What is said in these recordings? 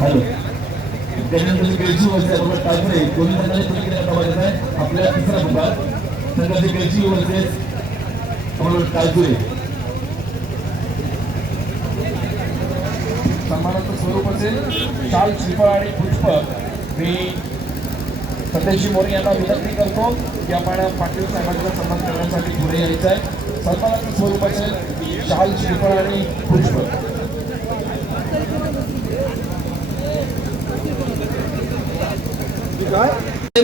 Hello. त्याच्यानंतर केळची वस्ती आहे बरोबर दोन्ही संघाने प्रतिक्रिया आहे आपल्या तिसरा विभाग संघाचे गेलची वस्ती बरोबर सन्मानाचं स्वरूप असेल शाल श्रीफळ आणि पुष्प. मी सतेशी मोरे यांना विनंती करतो की आपण पाटील साहेबांचा सन्मान करण्यासाठी पुढे यायचं आहे. सन्मानाचं स्वरूप असेल शाल श्रीफळ आणि पुष्प.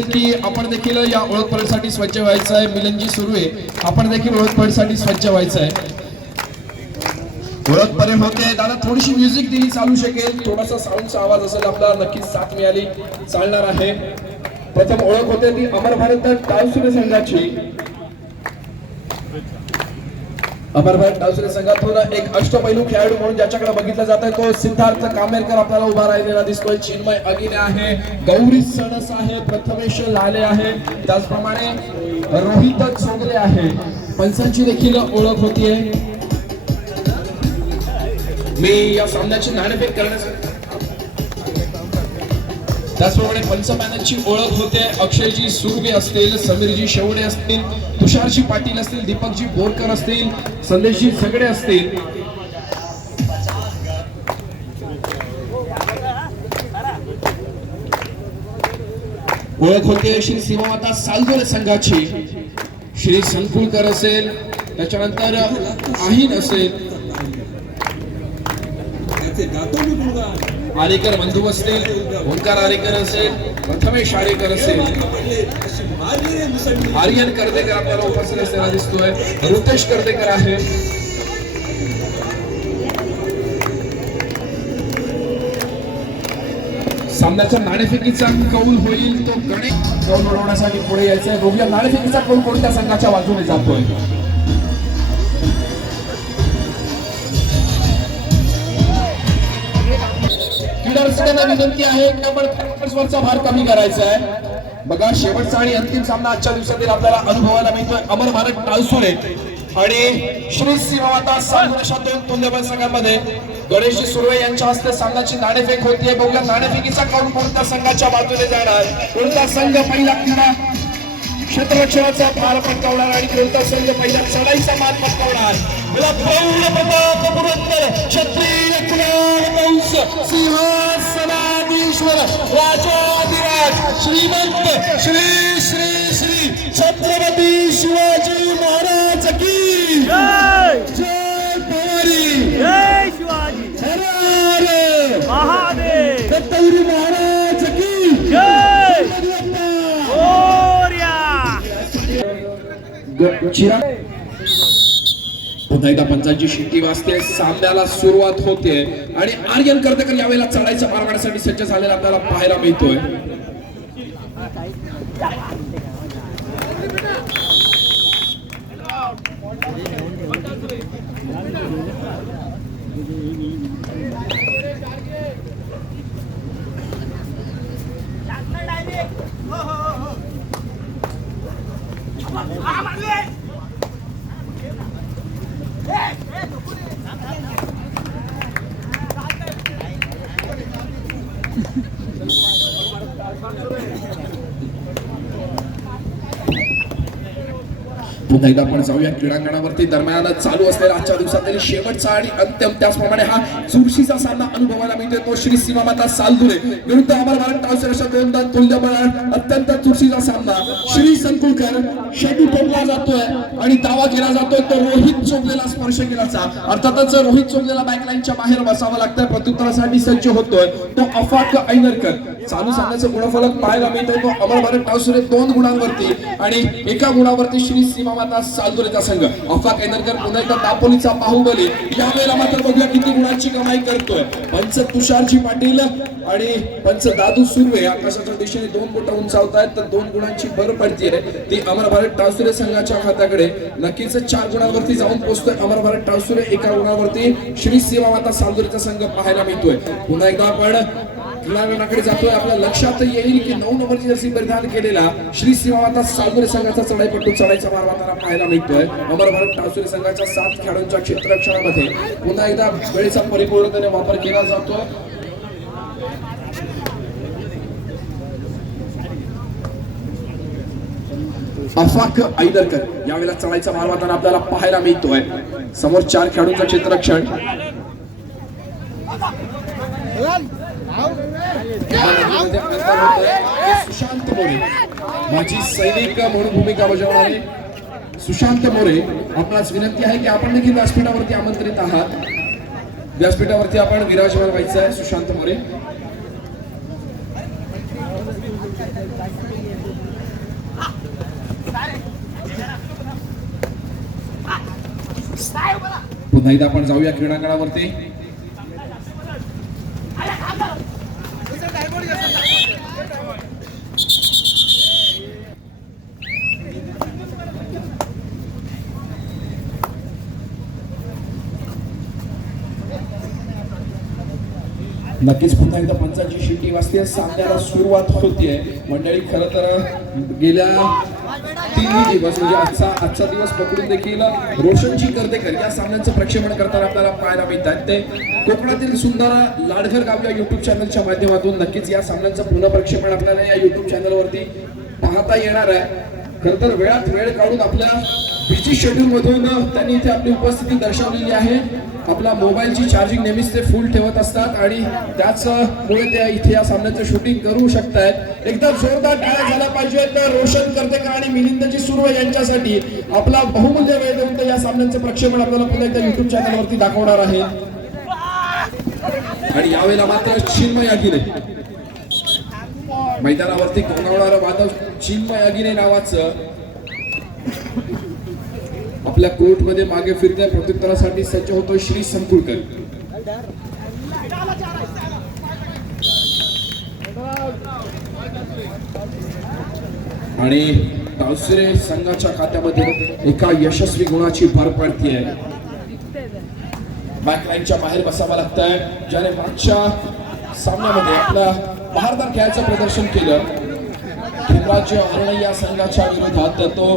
की आपण देखील या ओळख स्वच्छ व्हायचं आहे. मिलनजी सुरू आहे. आपण देखील ओळख स्वच्छ व्हायचं आहे. ओळख परेड होते. दादा थोडीशी म्युझिक दिली चालू शकेल. थोडासा साऊंडचा आवाज असेल आपला. नक्कीच साथ मिळाली. चालणार आहे. प्रथम ओळख होते ती अमर भारत डाव संघाची. अमर भारत संघातून एक अष्टपैलू खेळाडू म्हणून ज्याच्याकडे बघितलं जात आहे तो सिद्धार्थ कामेरकर आपल्याला उभा राहिलेला दिसतोय. चिन्मय अगिने आहे गौरी सणस आहे प्रथमेश लाले आहे. त्याचप्रमाणे रोहित चोगले आहे. पंचांची देखील ओळख होतीये. मी या सामन्याची नाणेफेक करण्यासाठी त्याचप्रमाणे पंच पॅनलची ओळख होते. अक्षयजी सुरवे असतील समीरजी शेवडे असतील तुषारजी पाटील असतील दीपकजी बोरकर असतील संदेशजी सगळे असतील. ओळख होते श्री सीमामाता सालदोरे संघाची. श्री संकुलकर असेल त्याच्यानंतर आहीन असेल. आरेकर बंधू असतील ओंकार आरेकर असेल. प्रथमेश असेल आर्यन कर्देकर आपल्याला उपस्थित असलेला दिसतोय. रुतेश कर्देकर आहे. सामन्याच्या नाणेफेकीचा कौल होईल तो गणेश. कौल उडवण्यासाठी पुढे यायचा आहे बघूया नाणेफेकीचा कौल कोणत्या संघाच्या बाजूने जातोय. सगळ्यांना विनंती आहे की आपण वरचा भार कमी करायचा आहे बघा शेवटचा आणि अंतिम सामना आजच्या दिवसातील आपल्याला अनुभवायला मिळतोय. अमर भारत टाळसुरे आणि श्री सीमामाता सांगदेशा दोन तुल्यबळ संघामध्ये गणेशजी सुर्वे यांच्या हस्ते संघाची नाणेफेक होतीये. बघूया नाणेफेकीचा काउंट कोणत्या संघाच्या बाजूने जाणार? कोणता संघ पहिला क्रीडा क्षेत्ररक्षणाचा भार पटकावणार आणि कोणता संघ पहिला चढाईचा मान पटकावणार? मला श्रीमंत श्री श्री श्री छत्रपती शिवाजी महाराज की जय। शिवाजी। हर महादेव। दत्तगिरी महाराज की जय। पुन्हा एकदा पंचांची शिट्टी वाजते सामन्याला सुरुवात होते आणि आर्यन कर्तेकर यावेळेला चढाईच्या मार्गासाठी सज्ज झालेला आपल्याला पाहायला मिळतोय. à, mạnh lên पुन्हा एकदा आपण जाऊया क्रीडांगणावरती. दरम्यान चालू असलेला आजच्या दिवसातील शेवटचा आणि अंत्यम त्याचप्रमाणे हा चुरशीचा सामना अनुभवायला मिळतोय. तो श्री सीमामाता सालदुरे. विरुद्ध अमर भारत टावसर अशा दोन दान तुल्यबळ अत्यंत चुरशीचा सामना. श्री संकुलकर शेटू टोकला जातोय आणि दावा केला जातोय. तो रोहित चोपलेला स्पर्श केलाचा अर्थातच रोहित चोपलेला बॅकलाईनच्या बाहेर बसावं लागतंय. प्रत्युत्तरासाठी सज्ज होतोय. तो अफाक ऐनरकर. चालू सांगण्याचं गुणफलक पाहायला मिळतोय. तो अमर भारत टावसुरे दोन गुणांवरती. आणि एका गुणावरती श्री सीमामाता सालदुरेचा संघ. अफा ऐनरकर पुन्हा एकदा दापोलीचा बाहुबली. यावेळेला मात्र बघूया किती गुणांची कमाई करतोय. पंच तुषारजी पाटील आणि पंच दादू सुर्वे आकाशाच्या दिशेने दोन बोट उंचावत आहेत तर दोन गुणांची भर पडतीये ती अमर भारत टावसुरे संघाच्या खात्याकडे नक्कीच चार गुणांवरती जाऊन पोहोचतोय अमर भारत टावसुरे एका गुणावरती श्री सीमामाता सालदुरेचा संघ पाहायला मिळतोय. पुन्हा एकदा आपण गुलाबी जातोय. आपल्या लक्षात येईल की नऊ नंबरची जर्सी परिधान केलेला श्री श्रीमाता सावगुरे संघाचा चढाईपट्टू चढाईचा मार्ग आता पाहायला मिळतोय. नंबर वन टासुरे संघाच्या सात खेळाडूंच्या क्षेत्ररक्षणामध्ये पुन्हा एकदा वेळेचा परिपूर्णतेने वापर केला जातोय. अफाक ऐदरकर यावेळेला चढाईचा मार्ग आता आपल्याला पाहायला मिळतोय. समोर चार खेळाडूंचा क्षेत्ररक्षण. सुशांत मोरे. माझी सैनिक म्हणून भूमिका बजावणारे सुशांत मोरे आपणास विनंती आहे की आपण देखील व्यासपीठावरती आमंत्रित आहात. व्यासपीठावरती आपण विराजमान व्हायचं आहे सुशांत मोरे. पुन्हा एकदा आपण जाऊया क्रीडांगणावरती. नक्कीच पुन्हा एकदा पंचांची शिट्टी वाजते. सामन्याला सुरुवात होते. मंडळी खरं तर गेल्या तीन दिवस म्हणजे आजचा आजचा दिवस पकडून देखील रोशनजी कर्देकर या सामन्यांचं प्रक्षेपण करताना आपल्याला पाहायला मिळतात. ते कोकणातील सुंदर लाडघर गाव या युट्यूब चॅनलच्या माध्यमातून नक्कीच या सामन्यांचं पुन्हा प्रक्षेपण आपल्याला या युट्यूब चॅनलवरती पाहता येणार आहे. खरं तर वेळात वेळ काढून आपल्या बिझी शेड्यूल मधून त्यांनी इथे आपली उपस्थिती दर्शवलेली आहे. आपला मोबाईलची चार्जिंग नेहमीच ते फुल ठेवत असतात आणि त्याचमुळे त्या इथे या सामन्याचं शूटिंग करू शकतायत. एकदा जोरदार टाळ्या झाला पाहिजे तर रोशन करतेकर आणि मिलिंदजी सुर्वे यांच्यासाठी. आपला बहुमूल्य वेळ देऊन ते या सामन्यांचं प्रक्षेपण आपल्याला पुन्हा एकदा युट्यूब चॅनलवरती दाखवणार आहे. आणि यावेळेला मात्र चिन्मय अगिरे मैदानावरती गोंगावणारं वादळ चिन्मय अगिरे नावाचं आपल्या कोर्टमध्ये मागे फिरत्या प्रत्युत्तरासाठी सज्ज होतो श्री संकुळकर आणि डावसरे संघाच्या खात्यामध्ये एका यशस्वी गुणाची भर पडतीये बॅकलाईनच्या बाहेर बसावं लागतंय. ज्याने मागच्या सामन्यामध्ये आपल्या बहारदार खेळाचं प्रदर्शन केलं. खेळाचे हरण या संघाच्या विरोधात तो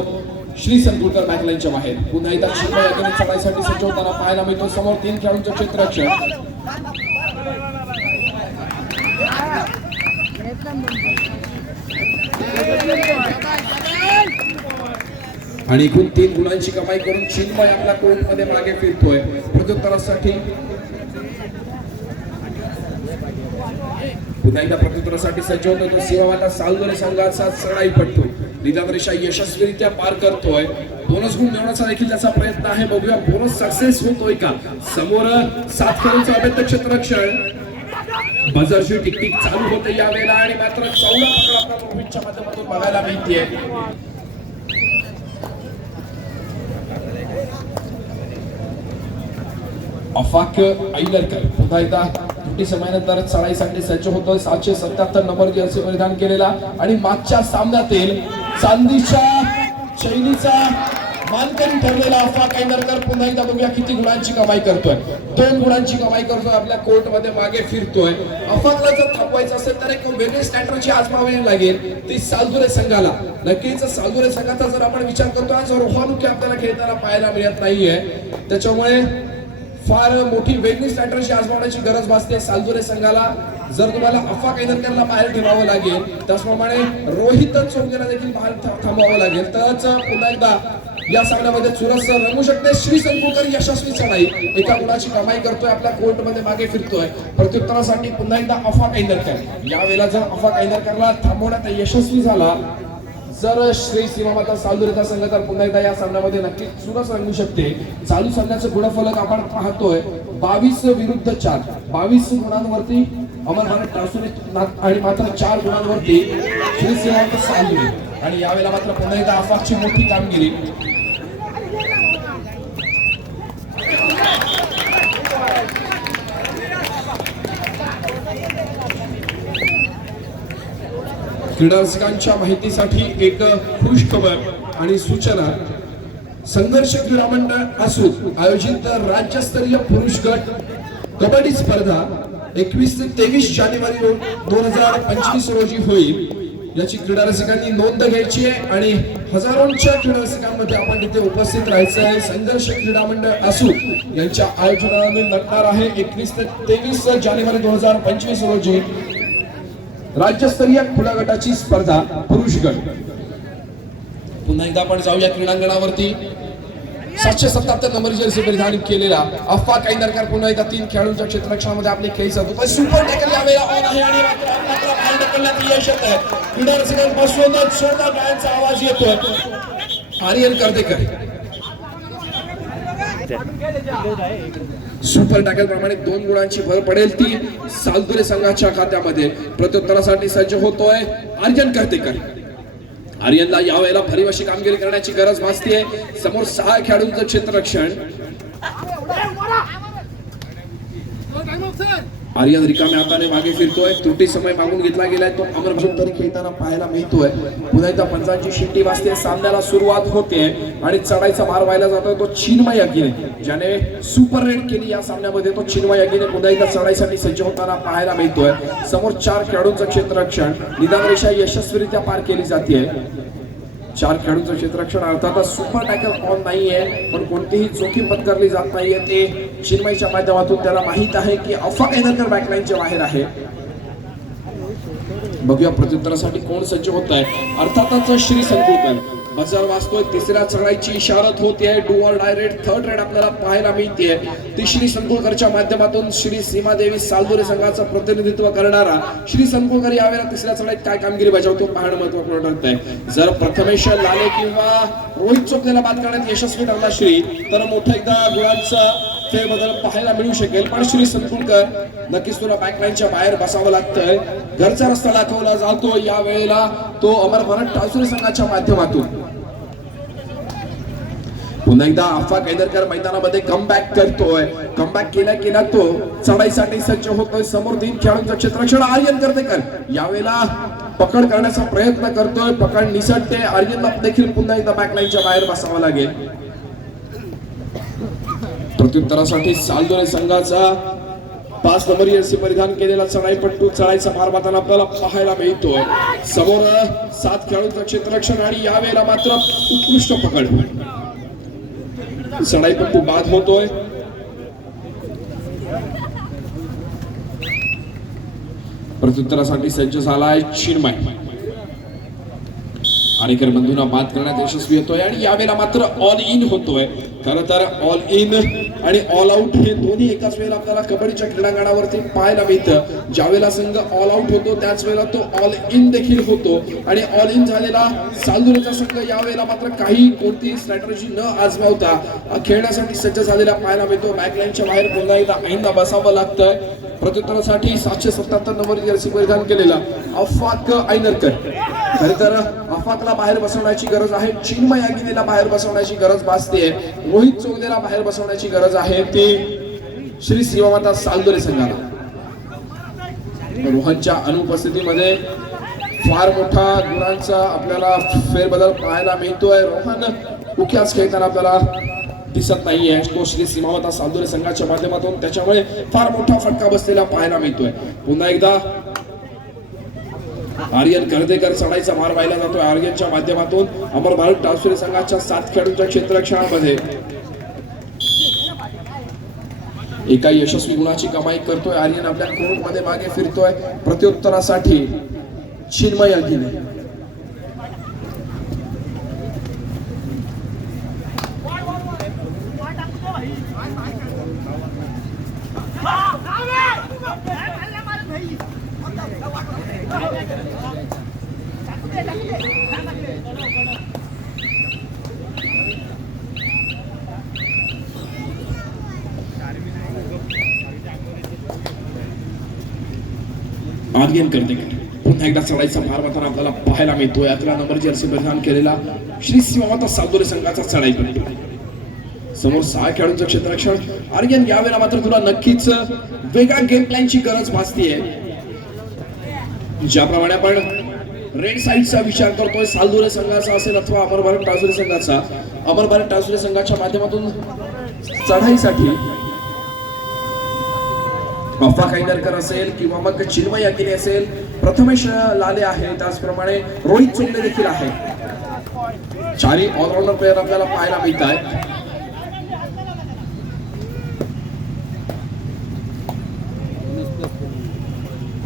श्री संकुलकर बॅकलाईनच्या बाहेर. पुन्हा एकदा शिल्पा याकडे चढाईसाठी सज्ज होताना पाहायला मिळतो. समोर तीन खेळाडूंचं क्षेत्ररक्षण आणि एकूण तीन गुणांची कमाई करून चिन्मय आपल्या कोर्टमध्ये मागे फिरतोय. प्रत्युत्तरासाठी पुन्हा एकदा प्रत्युत्तरासाठी सज्ज होतो तो सेवावाला सालगरे संघाचा चढाई पडतो निदान रेषा यशस्वीरित्या पार करतोय. बोनस गुण मिळवण्याचा देखील त्याचा प्रयत्न आहे. बघूया बोनस सक्सेस होतोय का? समोर सात खेळांचं अभेद्य क्षेत्ररक्षण. बजरची टिकटिक चालू होते या वेळेला आणि मात्र चौदा पकड आपल्या रोहितच्या माध्यमातून बघायला मिळतीये. अफाक ऐलरकर पुन्हा एकदा तुटी समयानंतर चढाईसाठी सज्ज होतोय. सातशे सत्याहत्तर नंबर जर्सी परिधान केलेला. आणि मागच्या सामन्यातील चांदीच्या शैलीचा मानकरी ठरलेला अफाक ऐलरकर पुन्हा एकदा बघूया किती गुणांची कमाई करतोय. दोन गुणांची कमाई करतोय आपल्या कोर्टमध्ये मागे फिरतोय. अफाकला जर थांबवायचं असेल तर एक वेगळी स्ट्रॅटर्जी आजमावी लागेल ती सालदुरे संघाला. नक्कीच सालदुरे संघाचा जर आपण विचार करतो आज रोहानुकी आपल्याला खेळताना पाहायला मिळत नाहीये. त्याच्यामुळे फार मोठी वेगळी स्ट्रॅटर्जी आजमावण्याची गरज भासते सालदुरे संघाला. जर तुम्हाला अफा कैदरकरला बाहेर ठेवावं लागेल त्याचप्रमाणे रोहित चौकेला देखील बाहेर थांबवावं लागेल. तरच पुन्हा एकदा या सामन्यामध्ये चुरस रंगू शकते. श्री संकुकर यशस्वी चढाई एका गुणाची कमाई करतोय आपल्या कोर्टमध्ये मागे फिरतोय. प्रत्युत्तरासाठी पुन्हा एकदा अफा कैदरकर यावेळेला जर अफा कैदरकरला थांबवण्यात यशस्वी झाला जर श्री सीमामाता सालुरेचा संघ तर पुन्हा एकदा या सामन्यामध्ये नक्कीच चुरस रंगू शकते. चालू सामन्याचं गुणफलक आपण पाहतोय. बावीस विरुद्ध चार. बावीस गुणांवरती अमर भारत टासून आणि मात्र चार गुणांवरती श्री सीमामाता सालुरे आणि यावेळेला मात्र पुन्हा एकदा आफाची मोठी कामगिरी. क्रीडारसिकांच्या माहितीसाठी एक खुश खबर आणि सूचना. संघर्ष क्रीडा मंडळ असून आयोजित राज्यस्तरीय पुरुष गट कबड्डी स्पर्धा एकवीस ते तेवीस जानेवारी दोन हजार पंचवीस रोजी होईल. याची क्रीडा रसिकांनी नोंद घ्यायची आहे आणि हजारोंच्या क्रीडा रसिकांमध्ये आपण तिथे उपस्थित राहायचं आहे. संघर्ष क्रीडा मंडळ असू यांच्या आयोजनाने लढणार आहे एकवीस ते तेवीस जानेवारी दोन हजार पंचवीस रोजी. राज्यस्तरीय खुला गटाची स्पर्धा पुरुष गट पुन्हा एकदा आपण जाऊया क्रीडांगणावरती. सातशे सत्याहत्तर नंबर जर्सी परिधान केलेला अफवा काईंदरकर पुन्हा एकदा तीन खेळाडूंच्या क्षेत्ररक्षणामध्ये आपले खेळ साधू सुपर टॅकल यावेळेला ऑन आहे आणि मात्र मात्र बाहेर ढकलण्यात यश येत आहे क्रीडा रसिकांपासून जोरदार गायांचा आवाज येतोय. आर्यन कर्देकर. सुपर टॅकल प्रमाणे दोन गुणांची भर पडेल ती सालदुरे संघाच्या खात्यामध्ये. प्रत्युत्तरासाठी सज्ज होतोय आर्यन कर्तेकर. आर्यनला यावेळेला भरीव अशी कामगिरी करण्याची गरज भासतीये. समोर सहा खेळाडूंचं क्षेत्ररक्षण. आर्यन रिकाम्या हाताने मागे फिरतोय. त्रुटी समय मागून घेतला गेलाय तो अमर तरी खेळताना पाहायला मिळतोय. पुन्हा एकदा पंचांची शिट्टी वाजते. सामन्याला सुरुवात होते आणि चढाईचा मार व्हायला जातोय तो चिन्मय अगिने ज्याने सुपर रेड केली या सामन्यामध्ये तो चिन्मय अगिने पुन्हा एकदा चढाईसाठी सज्ज होताना पाहायला मिळतोय. समोर चार खेळाडूंचं क्षेत्ररक्षण. निदान रेषा यशस्वीरित्या पार केली जाते चार खेळाडूंचं क्षेत्ररक्षण अर्थातच सुपर टॅकल ऑन आहे पण कोणतीही जोखीम पत्करली जात नाहीये ते चिन्मयच्या माध्यमातून त्याला माहीत आहे की अफा कैनरकर बॅकलाईनच्या बाहेर आहे. बघूया प्रत्युत्तरासाठी कोण सज्ज होत आहे. अर्थातच श्री संकुलकर बजार वाचतोय तिसऱ्या चढाईची इशारत होते डुअर डायरेक्ट थर्ड रेड आपल्याला पाहायला मिळते ती श्री संकुळकरच्या माध्यमातून श्री सीमादेवी सालदुरे संघाचं प्रतिनिधित्व करणारा श्री संकुळकर यावेळेला तिसऱ्या चढाईत काय कामगिरी बजावतो पाहणं महत्त्वपूर्ण ठरत आहे जर प्रथमेश लाले किंवा रोहित चोपलेला बाद करण्यात यशस्वी ठरला श्री तर मोठं एकदा डोळ्यांचा ते बदल पाहायला मिळू शकेल. पण श्री संकुलकर नक्कीच तुला बॅकलाईनच्या बाहेर बसावं लागतंय. घरचा रस्ता दाखवला जातो या वेळेला तो अमर भरत टासुरी संघाच्या माध्यमातून. पुन्हा एकदा अफा कैदरकर मैदानामध्ये कमबॅक करतोय. कमबॅक केल्या केल्या तो चढाईसाठी सज्ज होतोय. समोर तीन खेळाडूंचं क्षेत्ररक्षण आर्यन करतेकर. यावेळेला पकड करण्याचा प्रयत्न करतोय. पकड निसटते. आर्यनला देखील पुन्हा एकदा बॅकलाईनच्या बाहेर बसावं लागेल. प्रत्युत्तरासाठी सालदोरे संघाचा पाच नंबर एसी परिधान केलेला चढाईपट्टू चढाईचा मार मारताना आपल्याला पाहायला मिळतोय. समोर सात खेळाडूंचं क्षेत्ररक्षण आणि यावेळेला मात्र उत्कृष्ट पकड. चढाईपट्टू बाद होतोय प्रत्युत्तरासाठी सज्ज झालाय चिन्मय। आरेकर बंधूंना बाद करण्यात यशस्वी होतोय आणि यावेळेला मात्र ऑल इन होतोय। खरं तर ऑल इन आणि ऑल आउट हे दोन्ही एकाच वेळेला आपल्याला कबड्डीच्या क्रीडांगणावरती पाहायला मिळतं. ज्यावेळेला संघ ऑल आउट होतो त्याच वेळेला तो ऑल इन देखील होतो. आणि ऑल इन झालेला सालदुरेचा संघ यावेळेला मात्र काही कोणती स्ट्रॅटर्जी न आजमावता खेळण्यासाठी सज्ज झालेला पाहायला मिळतो. बॅकलाईनच्या बाहेर पुन्हा एकदा ऐनदा बसावं लागतंय. प्रत्युत्तरासाठी सातशे सत्याहत्तर नंबर जर्सी परिधान केलेला अफाक आयनरकर. खरे तर अफाकला बाहेर बसवण्याची गरज आहे चिन्मय अगिनेला बाहेर बसवण्याची गरज भासते रोहित चोगदेला बाहेर बसवण्याची गरज आहे ती श्री शिवमाता सालदोरे संघाला. रोहनच्या अनुपस्थितीमध्ये फार मोठा गुणांचा आपल्याला फेरबदल पाहायला मिळतोय. रोहन मुख्याच खेळताना आपल्याला दिसत नाहीये. तो श्री सीमावता सालदुरे संघाच्या माध्यमातून त्याच्यामुळे फार मोठा फटका बसलेला पाहायला मिळतोय. पुन्हा एकदा आर्यन कर्देकर चढाईचा मार व्हायला जातोय आर्यनच्या माध्यमातून. अमर भारत टासुरे संघाच्या सात खेळाडूंच्या क्षेत्ररक्षणामध्ये. एका यशस्वी गुणाची कमाई करतोय. आर्यन आपल्या कोर्टमध्ये मागे फिरतोय. प्रत्युत्तरासाठी चिन्मय अगिने. आर्यन करते पुन्हा एकदा चढाईचा मार मात्र आपल्याला पाहायला मिळतो अकरा नंबर जर्सी परिधान केलेला श्री शिवमाता सातोरे संघाचा चढाई करतो समोर सहा खेळाडूंचं क्षेत्ररक्षण. आर्यन यावेळेला मात्र तुला नक्कीच वेगळ्या गेम प्लॅनची गरज भासतीये. ज्याप्रमाणे आपण रेड साईडचा विचार करतोय सालदुरे संघाचा असेल अथवा अमर भारत टासुरे संघाचा. अमर भारत टासुरे संघाच्या माध्यमातून चढाईसाठी बाप्पा काईदरकर असेल किंवा मग चिन्मय अगिने असेल प्रथमेश लाले आहे त्याचप्रमाणे रोहित चोंगले देखील आहे चारही ऑलराऊंडर प्लेअर आपल्याला पाहायला मिळत आहेत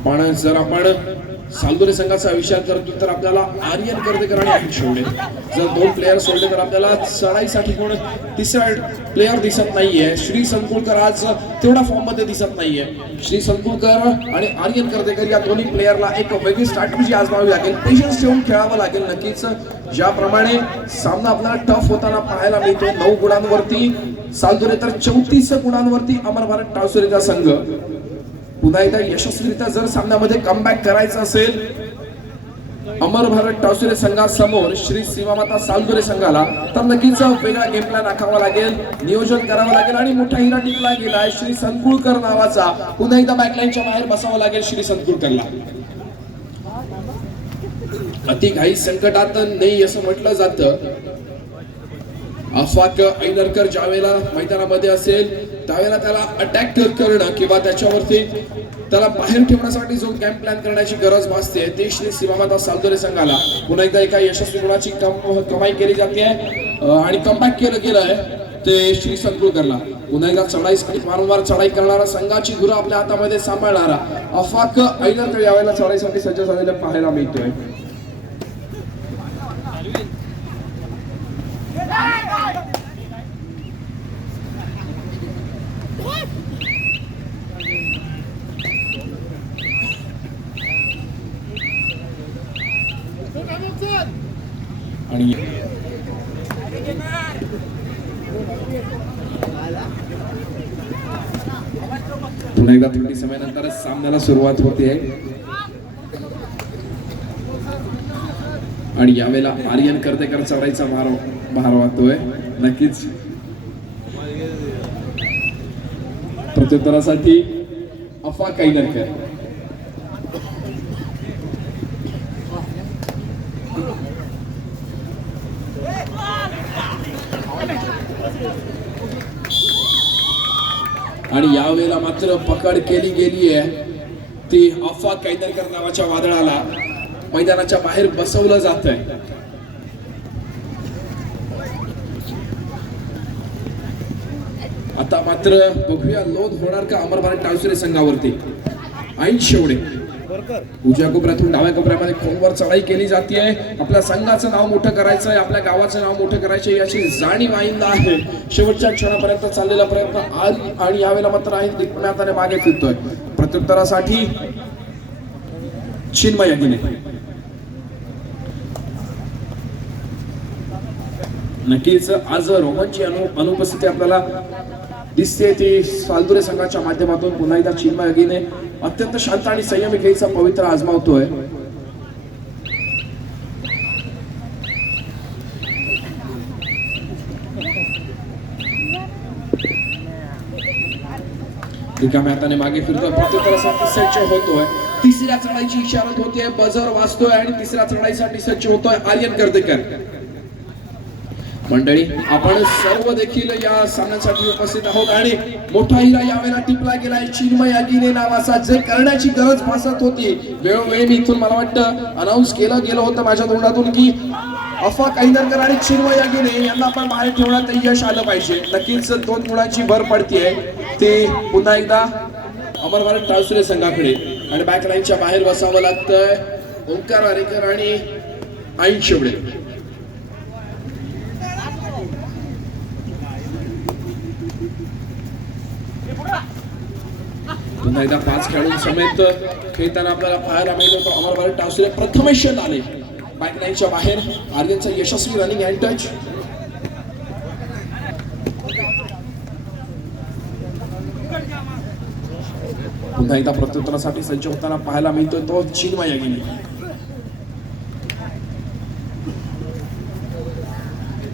पण जर आपण सालदोरे संघाचा विचार करतो तर आपल्याला आर्यन कर्देकर आणि अनिल शेवडे जर दोन प्लेयर सोडले तर आपल्याला चढाईसाठी कोण तिसरा प्लेयर दिसत नाहीये. श्री संकुलकर आज तेवढा फॉर्ममध्ये दिसत नाहीये. श्री संकुलकर आणि आर्यन कर्देकर या दोन्ही प्लेयरला एक वेगळी स्ट्रॅटेजी आजमावी लागेल. पेशन्स ठेवून खेळावं लागेल नक्कीच. ज्याप्रमाणे सामना आपल्याला टफ होताना पाहायला मिळतो. नऊ गुणांवरती सालदोरे तर चौतीस गुणांवरती अमर भारत टाळसुरेचा संघ. पुन्हा एकदा यशस्वीरित्या जर सामन्यामध्ये कमबॅक करायचं असेल अमर भारत टावसुरे संघासमोर श्री सीमामाता सालदुरे संघाला तर नक्कीच वेगळा गेम प्लॅन आखावा लागेल नियोजन करावं लागेल आणि मोठा हिरा टिकला गेलाय श्री संकुळकर नावाचा. पुन्हा एकदा बॅकलाईनच्या बाहेर बसावं लागेल श्री संकुळकरला. अति घाई संकटात नाही असं म्हटलं जातं. अफाक ऐनरकर ज्यावेळेला मैदानामध्ये असेल त्यावेळेला त्याला अटॅक करणं किंवा त्याच्यावरती त्याला बाहेर ठेवण्यासाठी जो कॅम्प प्लॅन करण्याची गरज भासते ते श्री सीमामाता सालदोरे संघाला. पुन्हा एकदा एका यशस्वी गुणाची कमाई केली जाते. आणि कमबॅक केलं गेलं आहे ते श्री संकुलकरला. पुन्हा एकदा चढाईसाठी वारंवार चढाई करणारा संघाची गुरु आपल्या हातामध्ये सांभाळणारा अफाक ऐनरकर यावेळेला चढाईसाठी सज्ज झालेलं पाहायला मिळतोय आणि पुन्हा एकदा थोडी समयानंतरच सामन्याला सुरुवात होते. आणि यावेळेला आर्यन कर्तेकर चढाईचा भार भार वाहतोय नक्कीच. प्रत्युत्तरासाठी अफा कैनरकर आणि यावेळेला मात्र पकड केली गेली आहे. ती अफवा कैदरकर नावाच्या वादळाला मैदानाच्या बाहेर बसवलं जात आहे आता मात्र बघूया लोध होणार का अमर भारत टाळसुरे संघावरती? ऐन शेवडे उजव्या कोपऱ्यातून डाव्या कोपऱ्यामध्ये खोलवर चढाई केली जाते. आपल्या संघाचं नाव मोठं करायचं आहे आपल्या गावाचं नाव मोठं करायचं याची जाणीव आईंदा आहे. शेवटच्या क्षणापर्यंत चाललेला प्रयत्न आज आणि यावेळेला मात्र आहे मागे फिरतोय. प्रत्युत्तरासाठी चिन्मय अगिने नक्कीच आज रोमांची अनु अनुपस्थिती आपल्याला दिसते ती सालदुरे संघाच्या माध्यमातून पुन्हा एकदा चिन्मय अगिने अत्यंत शांत आणि संयमी खेळीचा पवित्र आजमावतोय. रिकाम्या हाताने मागे फिरतोय. प्रत्युत्तरासाठी सज्ज होतोय. तिसऱ्या चढाईची इशारत होते बजर वाचतोय आणि तिसऱ्या चढाईसाठी सज्ज होतोय. आर्यन कर्देकर मंडळी आपण सर्व देखील या सामन्यासाठी उपस्थित आहोत आणि मोठा हिरा यावेळेला टिपला गेलाय चिन्मय अगिने नावाचा जे करण्याची गरज भासत होती. वेळोवेळी मी इथून मला वाटतं अनाऊन्स केलं गेलं होतं माझ्या तोंडातून की अफा कैदरकर आणि चिन्मय अगिने यांना आपण बाहेर ठेवण्यात यश आलं पाहिजे. नक्कीच दोन गुणांची भर पडतीये. ते पुन्हा एकदा अमर भारत टाळसुरे संघाकडे आणि बॅक लाईनच्या बाहेर बसावं लागतंय. ओंकार आरेकर आणि आईन शेवडे. पुन्हा एकदा पाच खेळाडू समेत खेळताना आपल्याला पाहायला मिळतो. होतं अमर भारत टावसुरे प्रथमेश आले. बॅकलाईनच्या बाहेर आर्यनचा यशस्वी रनिंग हँड टच पुन्हा एकदा प्रत्युत्तरासाठी सज्ज होताना पाहायला मिळतोय तो चिन्मय अगिनी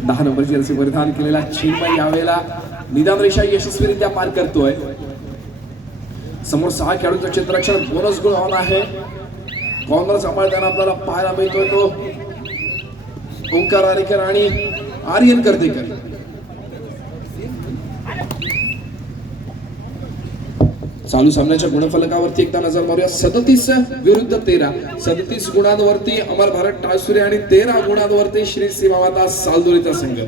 दहा नंबरची जर्सी परिधान केलेला चिन्मय यावेळेला निदान रेषा यशस्वीरित्या पार करतोय. समोर सहा खेळाडूंचा क्षेत्ररक्षण बोनस गुण ऑन आहे. कॉर्नर सांभाळताना आपल्याला पाहायला मिळतोय तो. ओंकार आरेकर आणि आर्यन कर्तेकर. चालू सामन्याच्या गुणफलकावरती एकदा नजर मारूया. सदतीस विरुद्ध तेरा. सदतीस गुणांवरती अमर भारत टाळसुरे आणि तेरा गुणांवरती श्री सीमामाता सालदोरीचा संघ.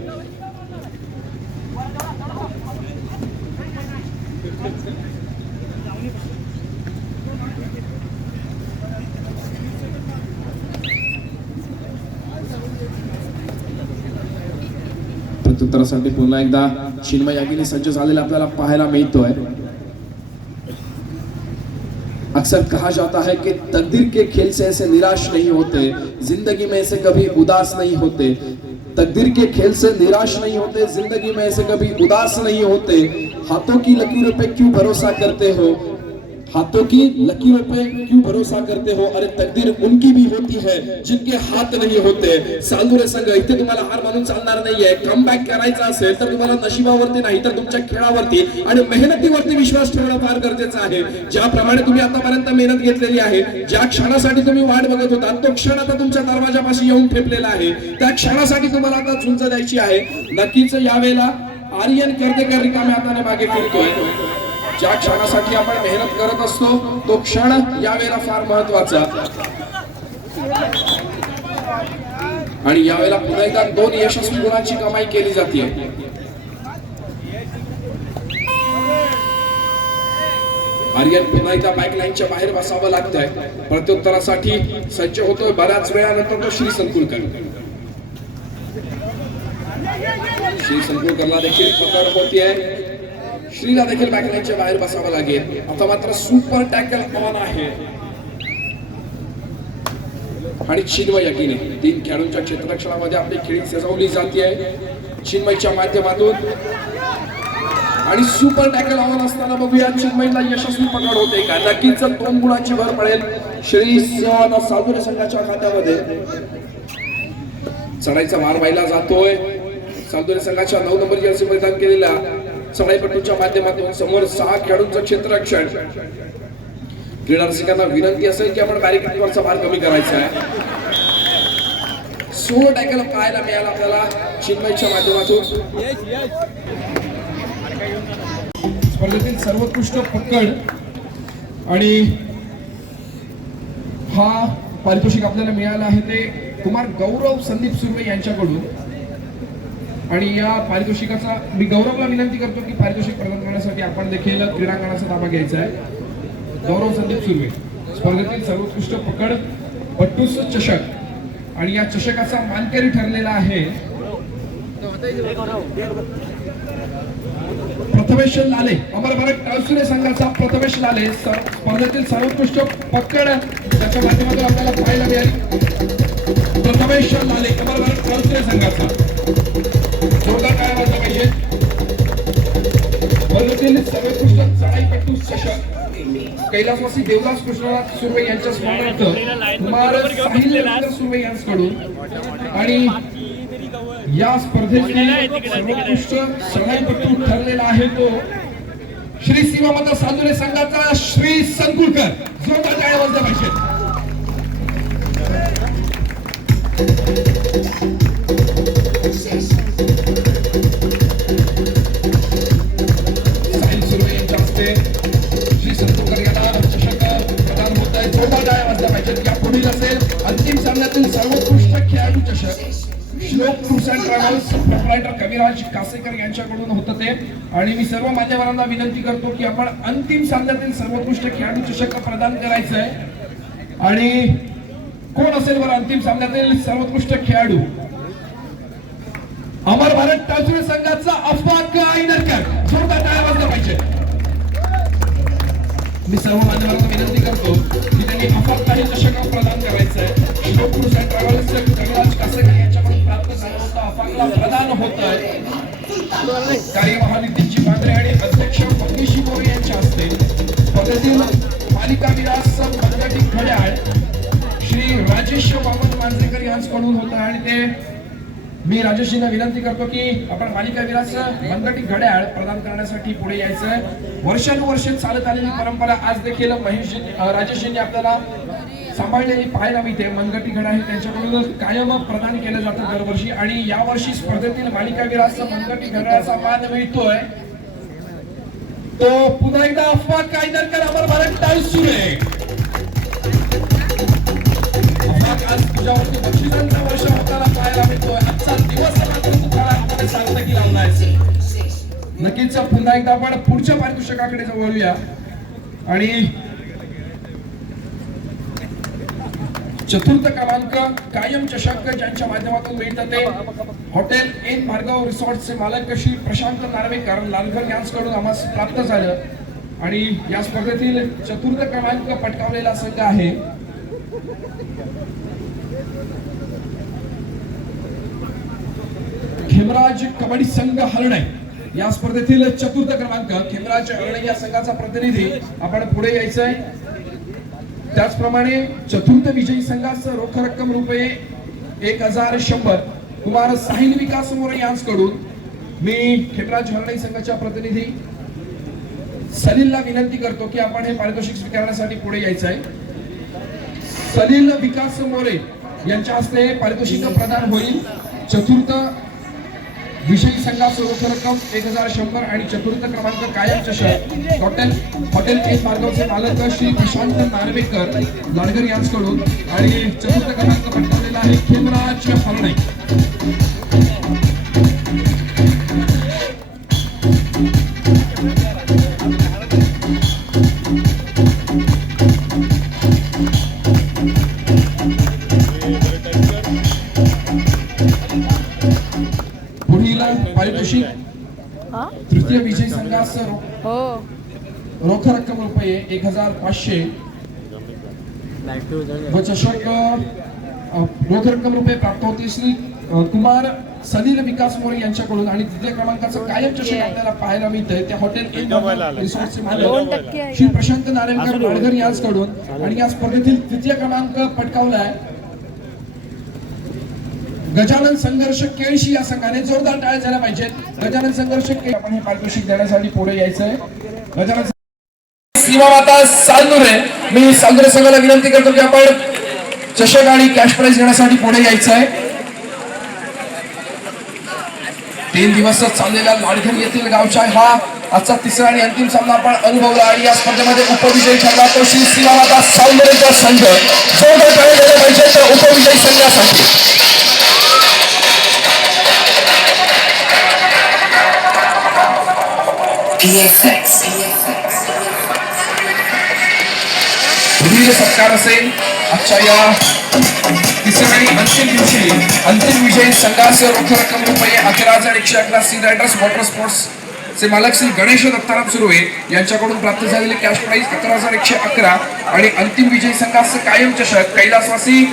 प्रत्युत्तरासाठी पुन्हा एकदा चिन्मय यागिनी सज्ज झालेला आपल्याला अक्सर कहा जाता है कि तकदीर के खेल से ऐसे निराश नहीं होते, ज़िंदगी में ऐसे कभी उदास नहीं होते। तकदीर के खेल से निराश नहीं होते, ज़िंदगी में ऐसे कभी उदास नहीं होते। हाथों की लकीरों पे क्यों भरोसा करते हो? हाथों की लकीरों पे क्यों भरोसा करते हो? अरे तकदीर उनकी भी होती है जिनके हात नाही होते। सालुरे संघ इथे तुम्हाला हार मानून चालणार नाहीये. कम बॅक करायचा असेल तर तुम्हाला नशिबावरती नाही तर तुमच्या खेळावरती आणि मेहनतीवरती विश्वास ठेवणं फार गरजेचं आहे. ज्याप्रमाणे तुम्ही आतापर्यंत मेहनत घेतलेली आहे ज्या क्षणासाठी तुम्ही वाट बघत होता तो क्षण आता तुमच्या दरवाजापाशी येऊन ठेपलेला आहे. त्या क्षणासाठी तुम्हाला आता झुंज द्यायची आहे. नक्कीच यावेळेला आर्यन कर्तेकर रिकाम्या हाताने मागे फिरतोय. ज्या क्षणासाठी आपण मेहनत करत असतो तो क्षण यावेळेला फार महत्त्वाचा आणि यावेळेला पुन्हा एकदा दोन यशस्वी गुणांची कमाई केली जाते आर्यन पुन्हा एकदा लाईनच्या बाहेर बसावं लागतंय. प्रत्युत्तरासाठी सज्ज होतोय बऱ्याच वेळानंतर तो श्री संकुलकर. श्री संकुलकरला देखील पकड आहे श्रीला देखील बॅकलाईनच्या बाहेर बसावं लागेल. आता मात्र सुपर टॅकल ऑन आहे. आणि चिन्मय यकीने तीन खेळाडूंच्या क्षेत्ररक्षणामध्ये आपली खेळी सजवली जाते. चिन्मयच्या माध्यमातून. आणि सुपर टॅकल ऑन असताना बघूया चिन्मयला यशस्वी पकड होते का? नक्कीच दोन गुणांची भर पडेल श्री सेवाना साधुरे संघाच्या खात्यामध्ये. चढाईचा मार व्हायला जातोय. साधुरे संघाच्या नऊ नंबर जर्सी मैदान केलेल्या चढाईपटूच्या माध्यमातून समोर सहा खेळाडूंचं क्षेत्ररक्षण. क्रीडा रसिकांना विनंती असेल की आपण बॅरिकेडवरचा भार कमी करायचा आहे. सोळा टॅकल पाहायला मिळाला आपल्याला चिन्मयच्या माध्यमातून. स्पर्धेतील सर्वोत्कृष्ट पकड आणि हा पारितोषिक आपल्याला मिळाला आहे ते कुमार गौरव संदीप सुर्वे यांच्याकडून. आणि या पारितोषिकाचा मी गौरवला विनंती करतो की पारितोषिक प्रदान करण्यासाठी आपण देखील क्रीडांगणाचा ताबा घ्यायचा आहे. गौरव संदीप सुर्वे स्पर्धेतील सर्वोत्कृष्ट पकड पट्टूस चषक. आणि या चषकाचा मानकरी ठरलेला आहे. प्रथमेश लाले अमर भारत टाळसुरे संघाचा प्रथमेश लाले स्पर्धेतील सर्वोत्कृष्ट पकड. त्याच्या माध्यमातून आपल्याला पाहायला मिळाली. प्रथमेश लाले अमर भारत टाळसुरे संघाचा. स्पर्धेतील सर्वोत्कृष्ट चढाईपट्टू चषक कैलासवासी देवदास कृष्णनाथ सुर्वे यांच्या स्मरणार्थ कुमार साहिल सुर्वे यांच्याकडून आणि या स्पर्धेतील सर्वोत्कृष्ट चढाईपट्टू ठरलेला आहे तो श्री सीमामाता साधुरे संघाचा श्री संकुलकर. जोरदार टाळ्या वाजल्या पाहिजे. प्रोप्रायटर कासेकर यांच्याकडून होतं ते. आणि मी सर्व मान्यवरांना विनंती करतो की आपण अंतिम सामन्यातील सर्वोत्कृष्ट खेळाडू चषक प्रदान करायचं आहे आणि कोण असेल बरं अंतिम सामन्यातील सर्वोत्कृष्ट खेळाडू? अमर भारत टाचुरे संघाचा अफाक आयनरकर जोरदार टाळ्या वाजल्या पाहिजे. मी सर्व मान्यवरांना विनंती करतो की त्यांनी अफाक काही चषक प्रदान करायचं आहे शिवपूर टूर्स अँड कासेकर यांच्या प्रदान होत आहे. काही पांढरे आणि अध्यक्ष मंगेशी मोरे यांच्या हस्ते पदतील पालिका विलास मंगटी घड्याळ श्री राजेश वामन मांजरेकर यांच्याकडून होत आहे. आणि ते मी राजेशजींना विनंती करतो की आपण मालिका विलास मंगटी घड्याळ प्रदान करण्यासाठी पुढे यायचं. वर्षानुवर्षे चालत आलेली परंपरा आज देखील महेश राजेशजींनी आपल्याला सांभाळलेली पाहायला मिळते. मनगटी घड्याळ हे त्यांच्याकडून कायम प्रदान केलं जातं दरवर्षी. आणि यावर्षी स्पर्धेतील मालिकावीराचा मनगटी घड्याळाचा मान मिळतोय. तो पुन्हा एकदा अफवा कायदरकर अमर भारत टाळीस सुरू आहे. आज तुझ्यावरती बक्षिसांचा वर्ष होताना पाहायला मिळतोय. आजचा दिवस तुम्हाला नक्कीच पुन्हा एकदा आपण पुढच्या पारितोषिकाकडे जवळूया आणि चतुर्थ क्रमांक कायम चषक ज्यांच्या माध्यमातून मिळतात ते हॉटेल एन मार्गाव रिसॉर्टचे मालक श्री प्रशांत नार्वेकर लालघर यांचकडून आम्हाला प्राप्त झालं. आणि या स्पर्धेतील चतुर्थ क्रमांक पटकावलेला संघ आहे. खेमराज कबड्डी संघ हरणे. या स्पर्धेतील चतुर्थ क्रमांक खेमराज हरणे या संघाचा प्रतिनिधी. आपण पुढे यायचंय. त्याचप्रमाणे चतुर्थ विजयी संघाचं रोख रक्कम रुपये एक हजार शंभर. कुमार साहिल विकास मोरे यांचकडून मी खेमराज हरणाई संघाच्या प्रतिनिधी सलीलला विनंती करतो की आपण हे पारितोषिक स्वीकारण्यासाठी पुढे यायचं आहे सलील विकास मोरे यांच्या हस्ते पारितोषिक प्रदान होईल. चतुर्थ विषयी संघाचं रोख रक्कम एक हजार शंभर आणि चतुर्थ क्रमांक कायम चषक हॉटेल हॉटेल एक मार्गावचे मालक श्री प्रशांत नार्वेकर लाडगर यांच्याकडून आणि चतुर्थ क्रमांक पटकावलेला आहे खेमराज हरणे. रोख रक्कम रुपये एक हजार पाचशे व चषक रोख रक्कम रुपये प्राप्त होते श्री कुमार सलील विकास मोरे यांच्याकडून आणि तृतीय क्रमांकाचं कायम चषक आपल्याला पाहायला मिळतंय. त्या हॉटेल रिसॉर्टचे मालक श्री प्रशांत नारायणकर माळघर यांच्याकडून आणि या स्पर्धेतील तृतीय क्रमांक पटकावलाय. गजानन संघर्ष केळशी या संघाने जोरदार टाळ्या झाल्या पाहिजेत. गजानन संघर्ष केळशी आपण हे पारितोषिक देण्यासाठी पुढे यायचंय. गजानन सीमा माता सालनुरे मी सालनुरे संघाला विनंती करतो की आपण चषक आणि कॅश प्राईज घेण्यासाठी पुढे यायचं आहे. तीन दिवस चाललेला लाडघर येथील गावचा हा आजचा तिसरा आणि अंतिम सामना आपण अनुभवला आणि या स्पर्धेमध्ये उपविजयी ठरला तो श्री सीमामाता सावंदरेचा संघ. जोरदार टाळ्या झाल्या पाहिजे तर उपविजयी संघासाठी. पुढील सत्कार असेल आजच्या या तिसऱ्या आणि अंतिम दिवशी अंतिम विजयी संघास रोख रक्कम रुपये अकरा हजार एकशे अकरा सी रायडर्स वॉटर स्पोर्ट्स चे मालक श्री गणेश दत्ताराम सुर्वे यांच्याकडून प्राप्त झालेले कॅश प्राईज अकरा हजार एकशे अकरा आणि अंतिम विजयी संघाचं कायम चषक. कैलासवासी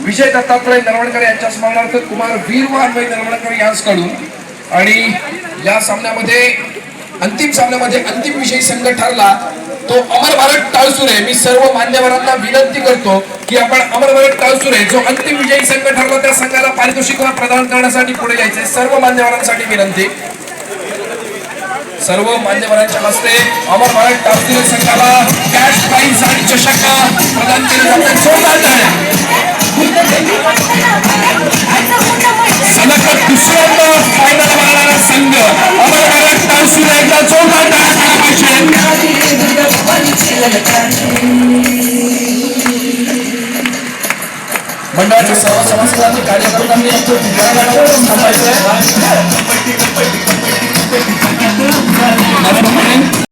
विजय दत्तात्रय नरवणकर यांच्या स्मरणार्थ कुमार वीर व अन्वय नरवणकर यांच्याकडून आणि या सामन्यामध्ये अंतिम सामन्यामध्ये अंतिम विजयी संघ ठरला. तो अमर भारत टाळसुरे मी सर्व मान्यवरांना विनंती करतो की आपण अमर भारत टाळसुरे जो अंतिम विजयी संघ ठरला त्या संघाला पारितोषिक प्रदान करण्यासाठी पुढे यायचे सर्व मान्यवरांसाठी विनंती. सर्व मान्यवरांच्या हस्ते अमर भारत टाळसुरे संघाला कॅश प्राईज आणि चषक प्रदान केले जाते जोरदार टाळ्या सलग दुसऱ्यांदा फायनल मारणारा संघ अमर भारत टाळसुरे एकदा जोरदार टाळ्या झाल्या पाहिजे मंडळाच्या सर्व सभासदांनी कार्यकर्त्यांनी इथे दिव्यांगांवर थांबायचं आहे. त्याचप्रमाणे